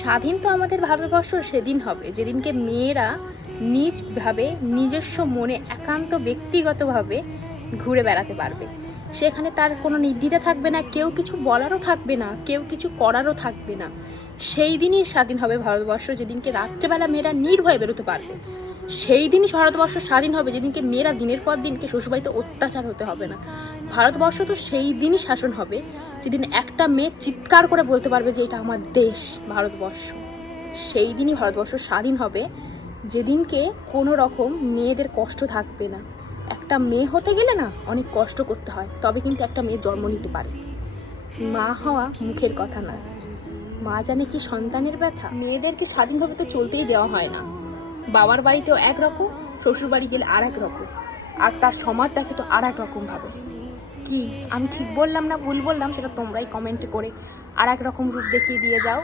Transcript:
স্বাধীন তো আমাদের ভারতবর্ষ সেদিন হবে যেদিনকে মেয়েরা নিজভাবে নিজস্ব মনে একান্ত ব্যক্তিগতভাবে ঘুরে বেড়াতে পারবে। সেখানে তার কোনো নির্দ্বিধা থাকবে না, কেউ কিছু বলারও থাকবে না, কেউ কিছু করারও থাকবে না। সেই দিনই স্বাধীন হবে ভারতবর্ষ, যেদিনকে রাত্রেবেলা মেয়েরা নির্ভয়ে বেরোতে পারবে। সেই দিনই ভারতবর্ষ স্বাধীন হবে যেদিনকে মেয়েরা দিনের পর দিনকে শ্বশুরবাড়িতে অত্যাচার হতে হবে না। ভারতবর্ষ তো সেই দিনই শাসন হবে যেদিন একটা মেয়ে চিৎকার করে বলতে পারবে যে এটা আমার দেশ ভারতবর্ষ। সেই দিনই ভারতবর্ষ স্বাধীন হবে যেদিনকে কোনো রকম মেয়েদের কষ্ট থাকবে না। একটা মেয়ে হতে গেলে না অনেক কষ্ট করতে হয়, তবে কিন্তু একটা মেয়ে জন্ম নিতে পারে। মা হওয়া মুখের কথা না, মা জানে কি সন্তানের ব্যথা। মেয়েদেরকে স্বাধীনভাবে তো চলতেই দেওয়া হয় না। বাবার বাড়িতেও একরকম, শ্বশুর বাড়ি গেলে আর এক রকম, আর তার সমাজ দেখে তো আর এক রকম ভাবে। কি আমি ঠিক বললাম না ভুল বললাম সেটা তোমরাই কমেন্ট করে আর এক রকম রূপ দেখিয়ে দিয়ে যাও।